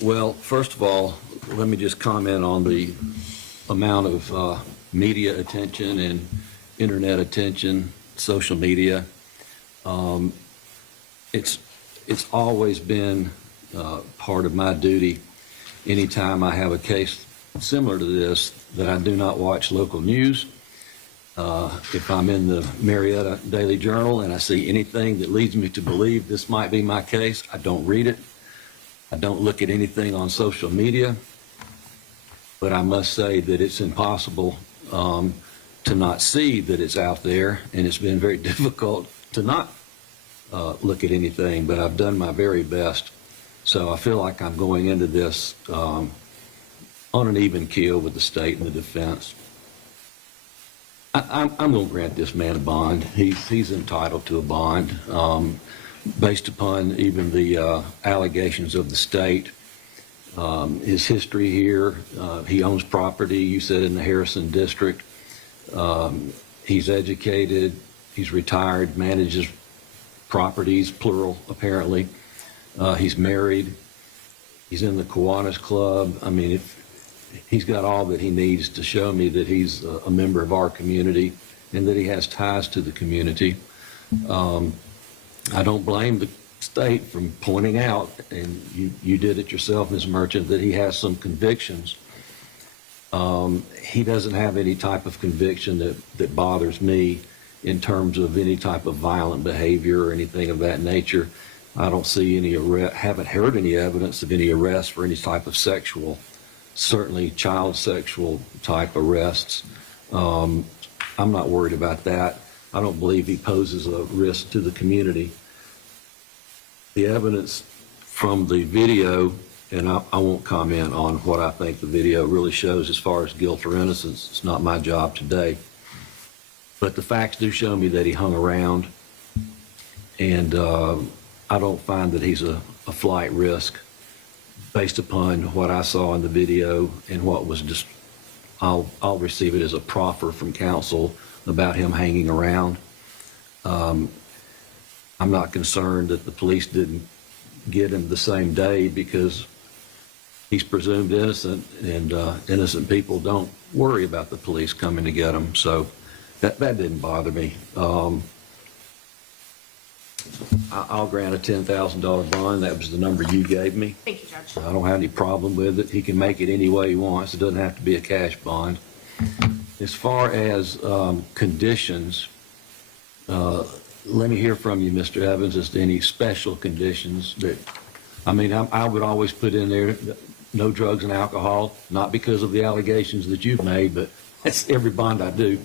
Well, first of all, let me just comment on the amount of media attention and internet attention, social media. It's always been part of my duty anytime I have a case similar to this that I do not watch local news. If I'm in the Marietta Daily Journal and I see anything that leads me to believe this might be my case, I don't read it. I don't look at anything on social media. But I must say that it's impossible to not see that it's out there, and it's been very difficult to not look at anything, but I've done my very best. So I feel like I'm going into this on an even keel with the state and the defense. I'm going to grant this man a bond. He's entitled to a bond based upon even the allegations of the state. His history here, he owns property, you said, in the Harrison district. He's educated, he's retired, manages properties, plural, apparently. He's married, he's in the Kiwanis Club. I mean, he's got all that he needs to show me that he's a member of our community and that he has ties to the community. I don't blame the state from pointing out, and you did it yourself, Ms. Merchant, that he has some convictions. He doesn't have any type of conviction that bothers me in terms of any type of violent behavior or anything of that nature. I don't see any haven't heard any evidence of any arrest for any type of sexual, certainly child sexual type arrests. I'm not worried about that. I don't believe he poses a risk to the community. The evidence from the video, and I won't comment on what I think the video really shows as far as guilt or innocence. It's not my job today. But the facts do show me that he hung around, and I don't find that he's a flight risk based upon what I saw in the video and what was just, I'll receive it as a proffer from counsel about him hanging around. I'm not concerned that the police didn't get him the same day because he's presumed innocent, and innocent people don't worry about the police coming to get him. So that didn't bother me. I'll grant a $10,000 bond. That was the number you gave me. Thank you, Judge. I don't have any problem with it. He can make it any way he wants. It doesn't have to be a cash bond. As far as conditions, let me hear from you, Mr. Evans, as to any special conditions that, I mean, I would always put in there no drugs and alcohol, not because of the allegations that you've made, but that's every bond I do.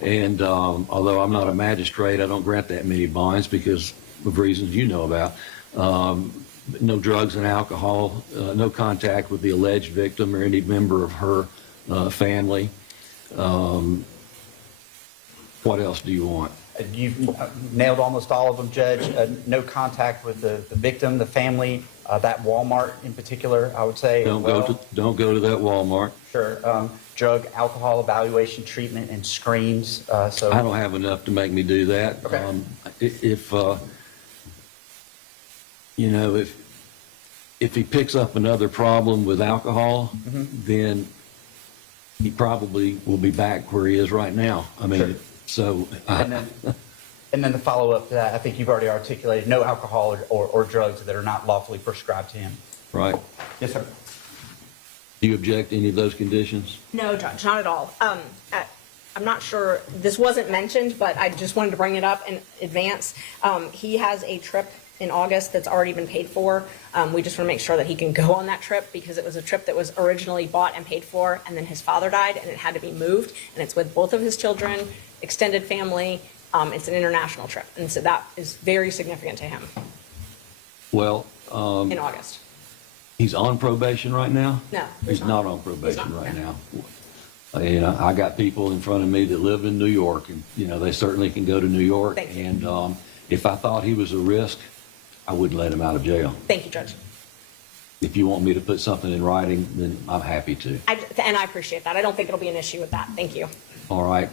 And although I'm not a magistrate, I don't grant that many bonds because of reasons you know about. No drugs and alcohol, no contact with the alleged victim or any member of her family. What else do you want? You've nailed almost all of them, Judge. No contact with the victim, the family, that Walmart in particular, I would say. Don't go to that Walmart. Sure. Drug, alcohol evaluation, treatment, and screens. So I don't have enough to make me do that. Okay. If you know, if he picks up another problem with alcohol, then he probably will be back where he is right now. I mean, Sure. so. And then the follow-up to that, I think you've already articulated, no alcohol or drugs that are not lawfully prescribed to him. Right. Yes, sir. Do you object to any of those conditions? No, Judge, not at all. I'm not sure, this wasn't mentioned, but I just wanted to bring it up in advance. He has a trip in August that's already been paid for. We just want to make sure that he can go on that trip because it was a trip that was originally bought and paid for, and then his father died and it had to be moved, and it's with both of his children, extended family. It's an international trip, and so that is very significant to him. Well, in August. he's on probation right now? No. He's not on probation not, right no. now. You know, I got people in front of me that live in New York, and, you know, they certainly can go to New York. Thank you. And if I thought he was a risk, I wouldn't let him out of jail. Thank you, Judge. If you want me to put something in writing, then I'm happy to. And I appreciate that. I don't think it'll be an issue with that. Thank you. All right.